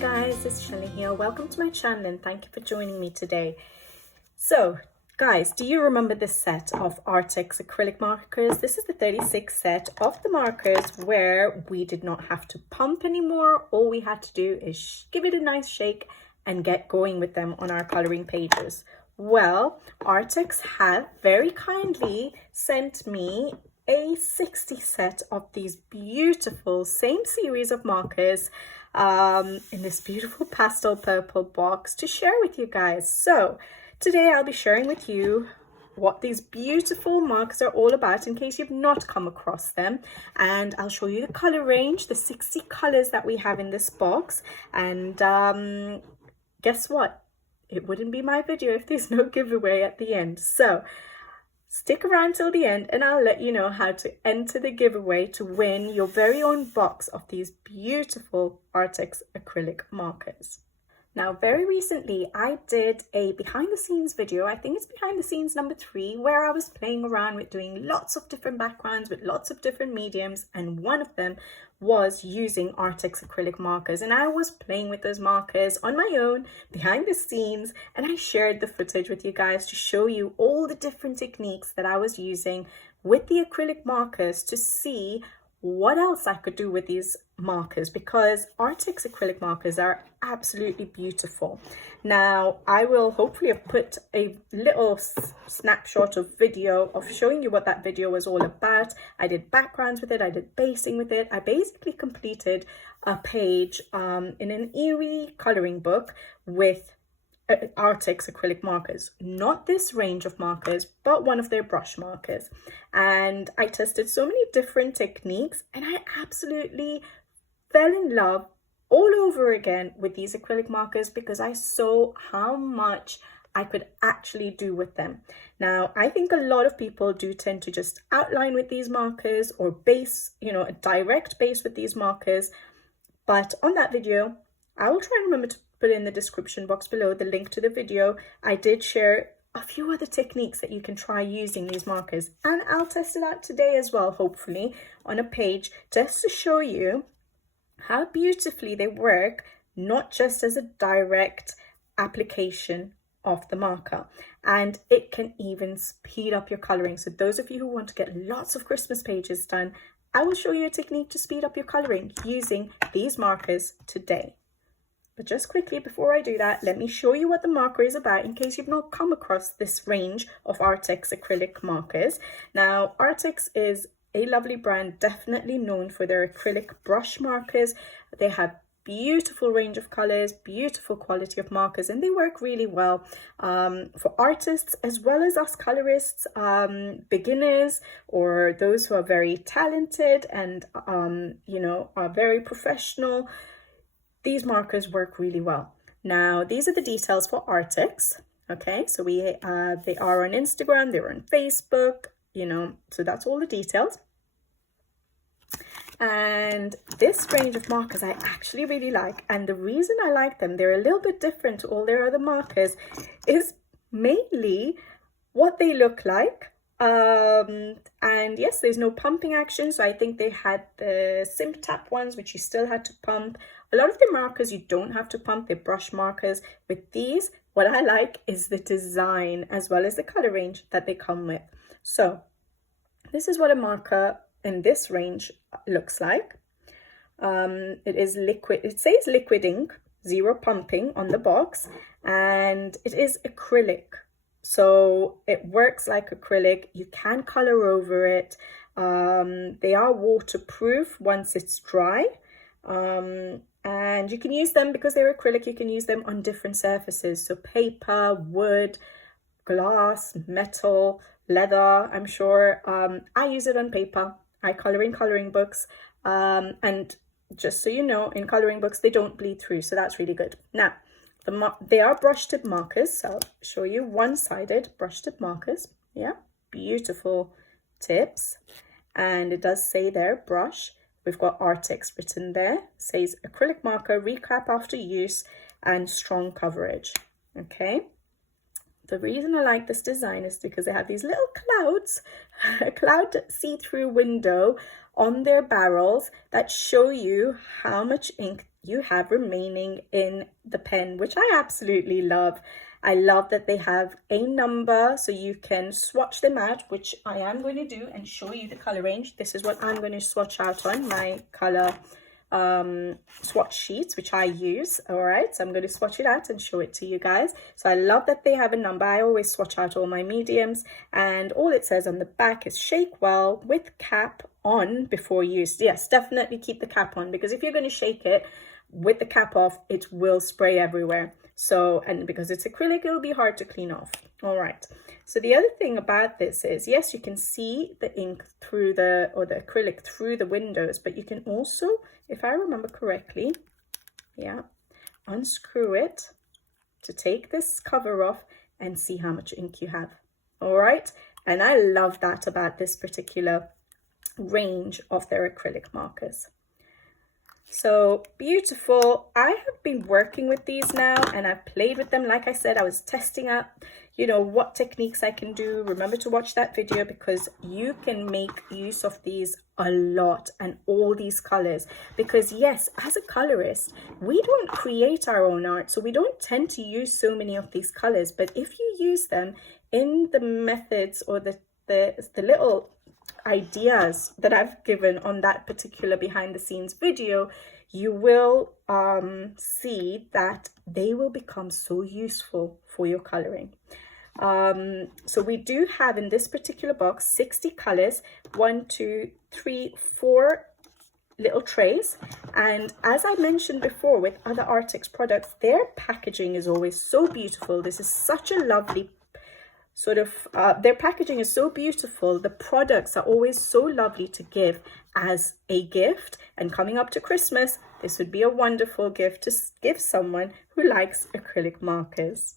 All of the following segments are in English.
guys, it's Shelly here. Welcome to my channel and thank you for joining me today. So guys, do you remember this set of Arrtx acrylic markers? This is the 36 set of the markers where we did not have to pump anymore. All we had to do is give it a nice shake and get going with them on our coloring pages. Well, Arrtx have very kindly sent me a 60 set of these beautiful same series of markers in this beautiful pastel purple box to share with you guys. So today I'll be sharing with you what these beautiful markers are all about in case you've not come across them, and I'll show you the color range, the 60 colors that we have in this box. And guess what, it wouldn't be my video if there's no giveaway at the end. So stick around till the end and I'll let you know how to enter the giveaway to win your very own box of these beautiful Arrtx acrylic markers. Now, very recently I did a behind the scenes video, I think it's behind the scenes number 3, where I was playing around with doing lots of different backgrounds with lots of different mediums, and one of them was using Arrtx acrylic markers, and I was playing with those markers on my own behind the scenes, and I shared the footage with you guys to show you all the different techniques that I was using with the acrylic markers to see what else I could do with these markers, because Arrtx acrylic markers are absolutely beautiful. Now, I will hopefully have put a little snapshot of video of showing you what that video was all about. I did backgrounds with it, I did basing with it. I basically completed a page in an eerie coloring book with Arrtx acrylic markers, not this range of markers, but one of their brush markers. And I tested so many different techniques and I absolutely fell in love all over again with these acrylic markers because I saw how much I could actually do with them. Now, I think a lot of people do tend to just outline with these markers or base, a direct base with these markers. But on that video, I will try and remember to put in the description box below the link to the video. I did share a few other techniques that you can try using these markers, and I'll test it out today as well, hopefully on a page, just to show you how beautifully they work, not just as a direct application of the marker, and it can even speed up your coloring. So those of you who want to get lots of Christmas pages done, I will show you a technique to speed up your coloring using these markers today. But just quickly before I do that, let me show you what the marker is about in case you've not come across this range of Arrtx acrylic markers. Now, Arrtx is a lovely brand, definitely known for their acrylic brush markers. They have beautiful range of colors, beautiful quality of markers, and they work really well for artists as well as us colorists, beginners, or those who are very talented and are very professional. These markers work really well. Now, these are the details for Arrtx. Okay, so they are on Instagram, they're on Facebook, so that's all the details. And this range of markers I actually really like, and the reason I like them, they're a little bit different to all their other markers, is mainly what they look like. And yes, there's no pumping action, so I think they had the Simp Tap ones which you still had to pump. A lot of the markers you don't have to pump, they're brush markers. With these, what I like is the design as well as the color range that they come with. So this is what a marker in this range looks like. It is liquid, it says liquid ink, 0 pumping on the box, and it is acrylic. So it works like acrylic. You can color over it. They are waterproof once it's dry. And you can use them, because they're acrylic, you can use them on different surfaces. So paper, wood, glass, metal, leather, I'm sure. I use it on paper. I color in coloring books. And just so you know, in coloring books, they don't bleed through. So that's really good. Now, they are brush tip markers. So I'll show you one-sided brush tip markers. Yeah, beautiful tips. And it does say there, brush. We've got Arrtx written there. It says acrylic marker, recap after use, and strong coverage. Okay. The reason I like this design is because they have these little clouds, a cloud see-through window on their barrels that show you how much ink you have remaining in the pen, which I absolutely love. I love that they have a number so you can swatch them out, which I am going to do and show you the color range. This is what I'm going to swatch out on my color swatch sheets, which I use. All right, so I'm going to swatch it out and show it to you guys. So I love that they have a number. I always swatch out all my mediums, and all it says on the back is shake well with cap on before use. Yes, definitely keep the cap on, because if you're going to shake it with the cap off, it will spray everywhere. So, and because it's acrylic, it'll be hard to clean off. All right, so the other thing about this is, yes, you can see the ink through the, or the acrylic through the windows, but you can also, if I remember correctly, yeah, unscrew it to take this cover off and see how much ink you have. All right, and I love that about this particular range of their acrylic markers. So beautiful. I have been working with these now, and I've played with them. Like I said, I was testing out, you know, what techniques I can do. Remember to watch that video, because you can make use of these a lot, and all these colors, because yes, as a colorist, we don't create our own art, so we don't tend to use so many of these colors. But if you use them in the methods or the little ideas that I've given on that particular behind the scenes video, you will see that they will become so useful for your coloring. So we do have in this particular box 60 colors, 1, 2, 3, 4 little trays. And as I mentioned before with other Arrtx products, their packaging is always so beautiful. This is such a lovely sort of, their packaging is so beautiful. The products are always so lovely to give as a gift, and coming up to Christmas, this would be a wonderful gift to give someone who likes acrylic markers.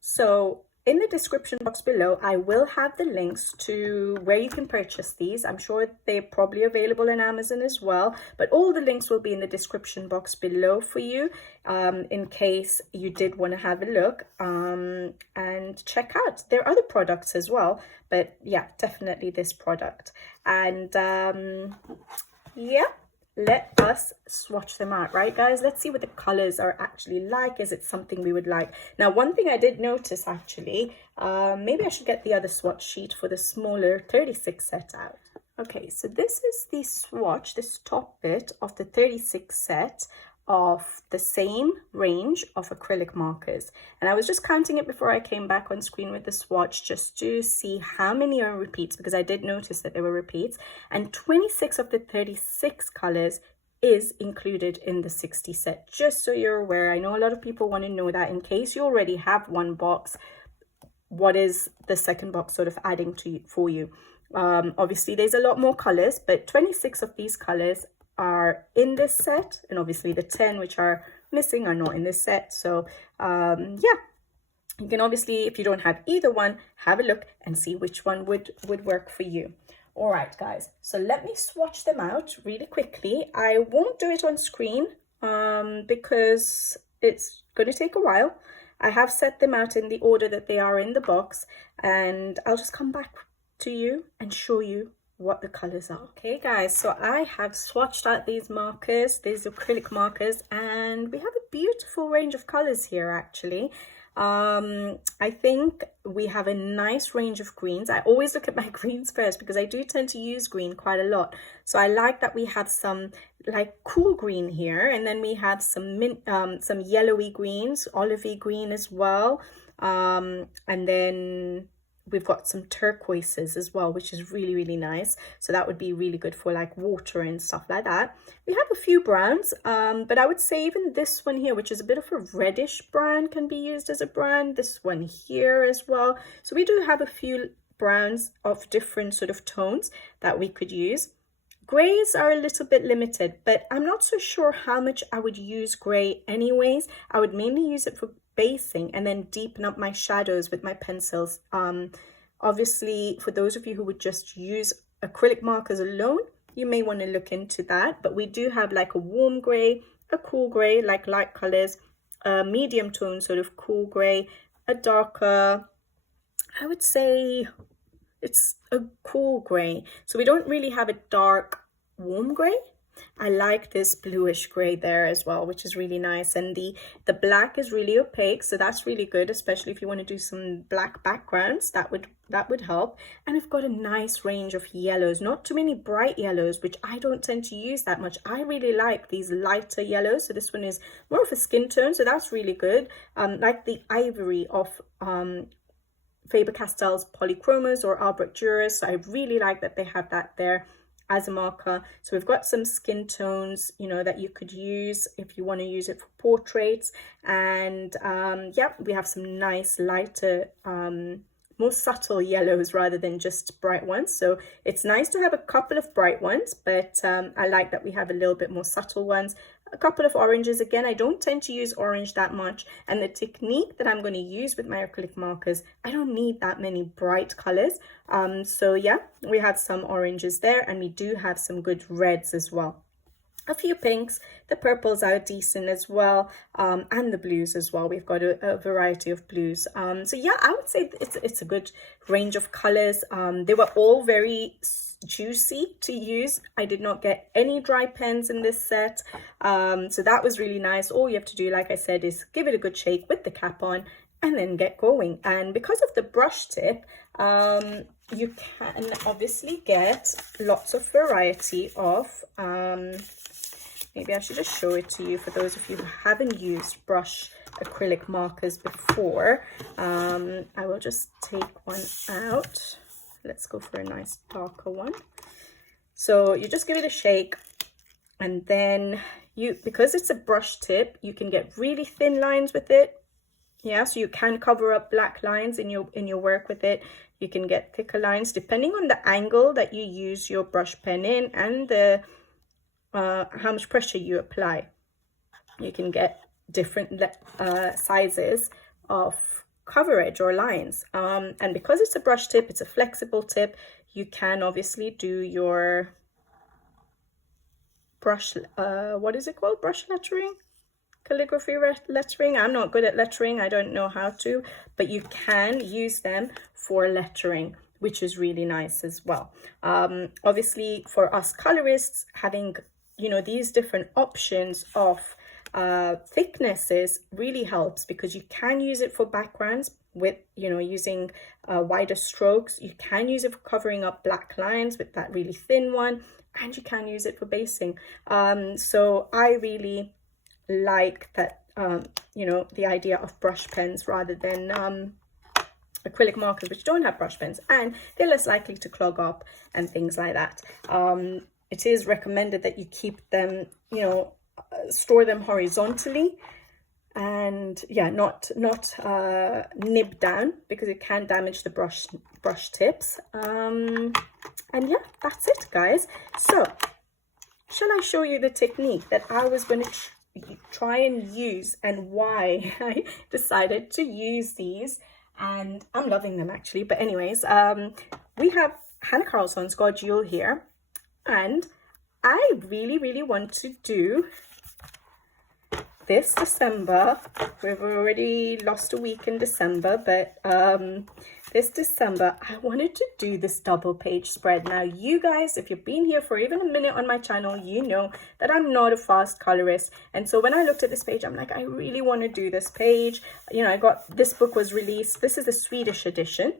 So in the description box below, I will have the links to where you can purchase these. I'm sure they're probably available on Amazon as well, but all the links will be in the description box below for you, in case you did want to have a look and check out their other products as well. But yeah, definitely this product. And yeah, let us swatch them out, right guys? Let's see what the colors are actually like. Is it something we would like? Now, one thing I did notice actually, maybe I should get the other swatch sheet for the smaller 36 set out. Okay, so this is the swatch, this top bit of the 36 set of the same range of acrylic markers, and I was just counting it before I came back on screen with the swatch just to see how many are repeats, because I did notice that there were repeats, and 26 of the 36 colors is included in the 60 set, just so you're aware. I know a lot of people want to know that, in case you already have one box, what is the second box sort of adding to you, for you. Obviously there's a lot more colors, but 26 of these colors are in this set, and obviously the 10 which are missing are not in this set. So yeah, you can obviously, if you don't have either one, have a look and see which one would work for you. All right guys, so let me swatch them out really quickly. I won't do it on screen because it's going to take a while. I have set them out in the order that they are in the box, and I'll just come back to you and show you what the colors are. Okay guys, so I have swatched out these markers, these acrylic markers, and we have a beautiful range of colors here actually. I think we have a nice range of greens. I always look at my greens first because I do tend to use green quite a lot. So I like that we have some like cool green here, and then we have some some yellowy greens, olivey green as well, and then we've got some turquoises as well, which is really nice. So that would be really good for like water and stuff like that. We have a few browns, but I would say even this one here, which is a bit of a reddish brown, can be used as a brown. This one here as well. So we do have a few browns of different sort of tones that we could use. Grays are a little bit limited, but I'm not so sure how much I would use gray anyways. I would mainly use it for basing and then deepen up my shadows with my pencils. Obviously, for those of you who would just use acrylic markers alone, you may want to look into that. But we do have like a warm gray, a cool gray, like light colors, a medium tone sort of cool gray, a darker, I would say it's a cool gray. So we don't really have a dark warm gray. I like this bluish gray there as well, which is really nice. And the black is really opaque, so that's really good, especially if you want to do some black backgrounds. That would help. And we've got a nice range of yellows, not too many bright yellows, which I don't tend to use that much. I really like these lighter yellows. So this one is more of a skin tone, so that's really good. Like the ivory of Faber-Castell's Polychromos or Arrtx. So I really like that they have that there as a marker. So we've got some skin tones, you know, that you could use if you want to use it for portraits. And yeah, we have some nice lighter, more subtle yellows rather than just bright ones. So it's nice to have a couple of bright ones, but I like that we have a little bit more subtle ones. A couple of oranges. Again, I don't tend to use orange that much, and the technique that I'm going to use with my acrylic markers, I don't need that many bright colors. So yeah, we have some oranges there, and we do have some good reds as well. A few pinks, the purples are decent as well, and the blues as well. We've got a variety of blues. So yeah, I would say it's a good range of colors. They were all very juicy to use. I did not get any dry pens in this set, so that was really nice. All you have to do, like I said, is give it a good shake with the cap on and then get going. And because of the brush tip, you can obviously get lots of variety of maybe I should just show it to you for those of you who haven't used brush acrylic markers before. I will just take one out. Let's go for a nice darker one. So you just give it a shake, and then because it's a brush tip, you can get really thin lines with it. Yeah, so you can cover up black lines in your work with it. You can get thicker lines depending on the angle that you use your brush pen in and the how much pressure you apply. You can get different sizes of coverage or lines, and because it's a brush tip, it's a flexible tip, you can obviously do your brush what is it called, brush lettering, calligraphy lettering. I'm not good at lettering, I don't know how to, but you can use them for lettering, which is really nice as well. Obviously for us colorists, having, you know, these different options of thicknesses really helps, because you can use it for backgrounds with, you know, using wider strokes. You can use it for covering up black lines with that really thin one, and you can use it for basing. So I really like that, you know, the idea of brush pens rather than acrylic markers, which don't have brush pens, and they're less likely to clog up and things like that. It is recommended that you keep them, you know, store them horizontally, and yeah, not nib down, because it can damage the brush tips. And yeah, that's it, guys. So shall I show you the technique that I was going to try and use, and why I decided to use these? And I'm loving them actually. But anyways, we have Hannah Carlson's God Jewel here, and I really want to do this December. We've already lost a week in December, but this December I wanted to do this double page spread. Now you guys, if you've been here for even a minute on my channel, you know that I'm not a fast colorist, and so when I looked at this page, I'm like, I really want to do this page. You know, I got this book was released. This is the Swedish edition.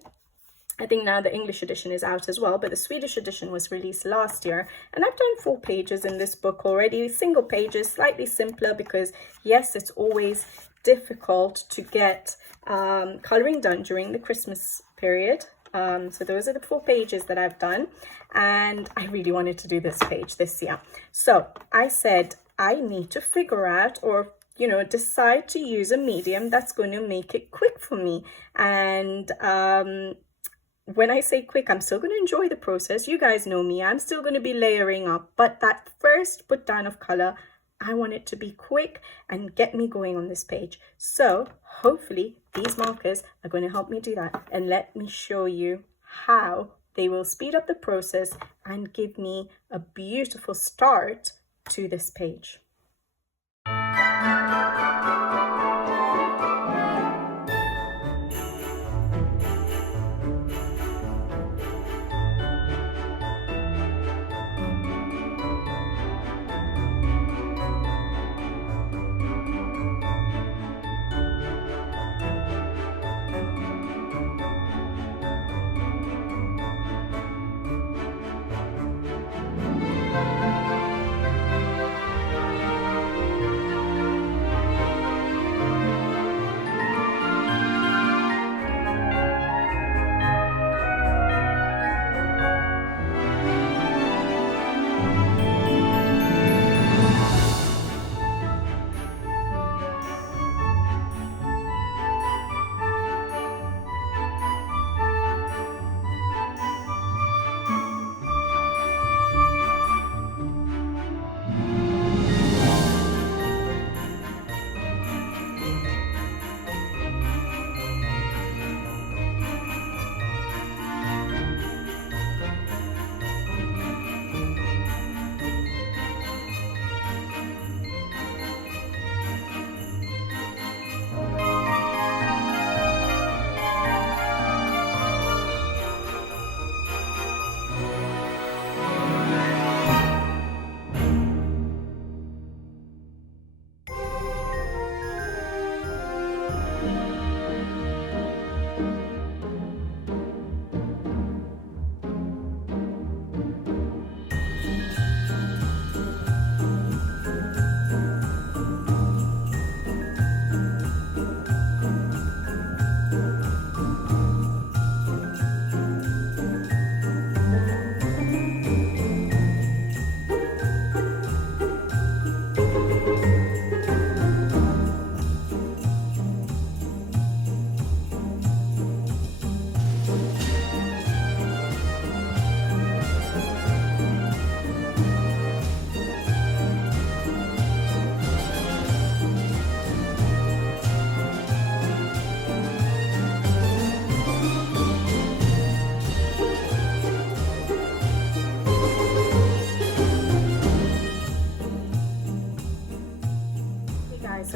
I think now the English edition is out as well, but the Swedish edition was released last year, and I've done 4 pages in this book already, single pages, slightly simpler, because yes, it's always difficult to get coloring done during the Christmas period. So those are the 4 pages that I've done, and I really wanted to do this page this year. So I said I need to figure out, or you know, decide to use a medium that's going to make it quick for me. And when I say quick, I'm still going to enjoy the process. You guys know me, I'm still going to be layering up, but that first put down of color, I want it to be quick and get me going on this page. So hopefully these markers are going to help me do that, and let me show you how they will speed up the process and give me a beautiful start to this page.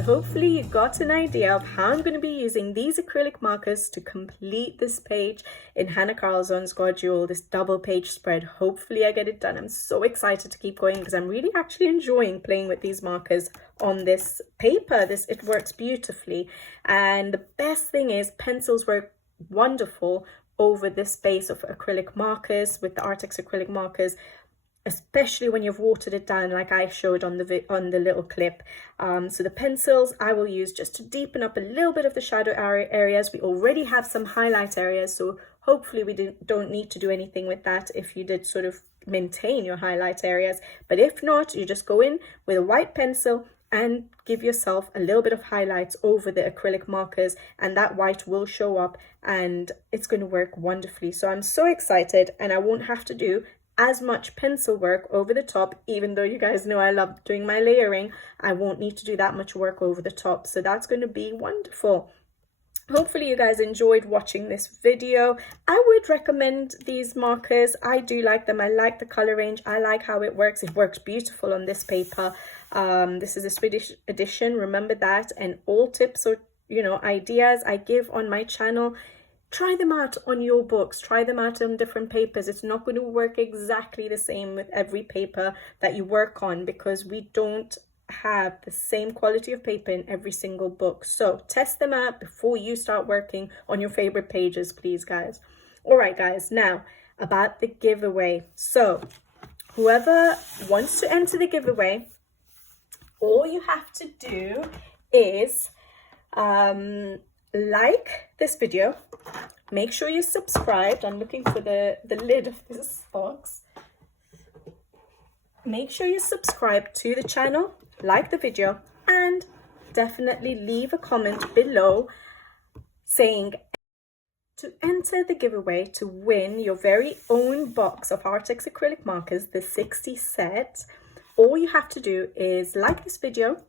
hopefully you got an idea of how I'm going to be using these acrylic markers to complete this page in Hannah Carlson's Jewel, this double page spread. Hopefully I get it done. I'm so excited to keep going because I'm really actually enjoying playing with these markers on this paper. It works beautifully, and the best thing is pencils work wonderful over this base of acrylic markers with the Arrtx acrylic markers, especially when you've watered it down like I showed on the little clip. So the pencils I will use just to deepen up a little bit of the shadow areas. We already have some highlight areas, so hopefully we don't need to do anything with that if you did sort of maintain your highlight areas. But if not, you just go in with a white pencil and give yourself a little bit of highlights over the acrylic markers, and that white will show up and it's going to work wonderfully. So I'm so excited, and I won't have to do as much pencil work over the top. Even though you guys know I love doing my layering, I won't need to do that much work over the top, so that's going to be wonderful. Hopefully you guys enjoyed watching this video. I would recommend these markers. I do like them. I like the color range. I like how it works. It works beautiful on this paper. This is a Swedish edition, remember that. And all tips or ideas I give on my channel, try them out on your books, try them out on different papers. It's not going to work exactly the same with every paper that you work on, because we don't have the same quality of paper in every single book. So test them out before you start working on your favorite pages, please, guys. All right, guys, now about the giveaway. So whoever wants to enter the giveaway, all you have to do is like this video, make sure you're subscribed. I'm looking for the lid of this box. Make sure you subscribe to the channel, like the video, and definitely leave a comment below saying to enter the giveaway to win your very own box of Arrtx acrylic markers, the 60 set. All you have to do is like this video,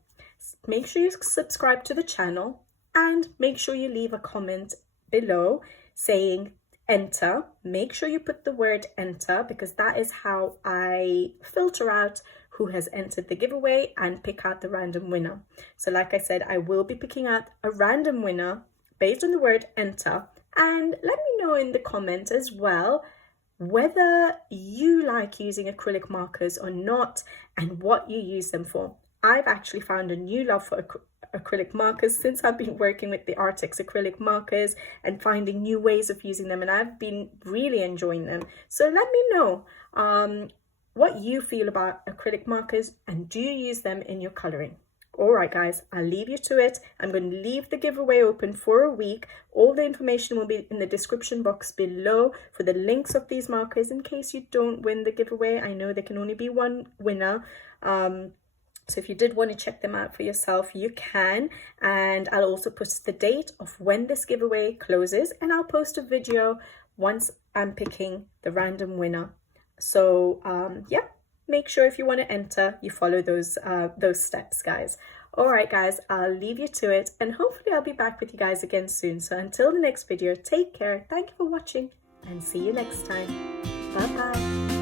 make sure you subscribe to the channel, and make sure you leave a comment below saying enter. Make sure you put the word enter, because that is how I filter out who has entered the giveaway and pick out the random winner. So like I said, I will be picking out a random winner based on the word enter. And let me know in the comments as well whether you like using acrylic markers or not, and what you use them for. I've actually found a new love for acrylic markers since I've been working with the Arrtx acrylic markers and finding new ways of using them, and I've been really enjoying them. So let me know what you feel about acrylic markers, and do you use them in your coloring? All right, guys, I'll leave you to it. I'm going to leave the giveaway open for a week. All the information will be in the description box below for the links of these markers in case you don't win the giveaway. I know there can only be one winner. So if you did want to check them out for yourself, you can. And I'll also post the date of when this giveaway closes, and I'll post a video once I'm picking the random winner. So yeah, make sure if you want to enter, you follow those steps, guys. All right, guys, I'll leave you to it, and hopefully I'll be back with you guys again soon. So until the next video, take care. Thank you for watching, and see you next time. Bye-bye.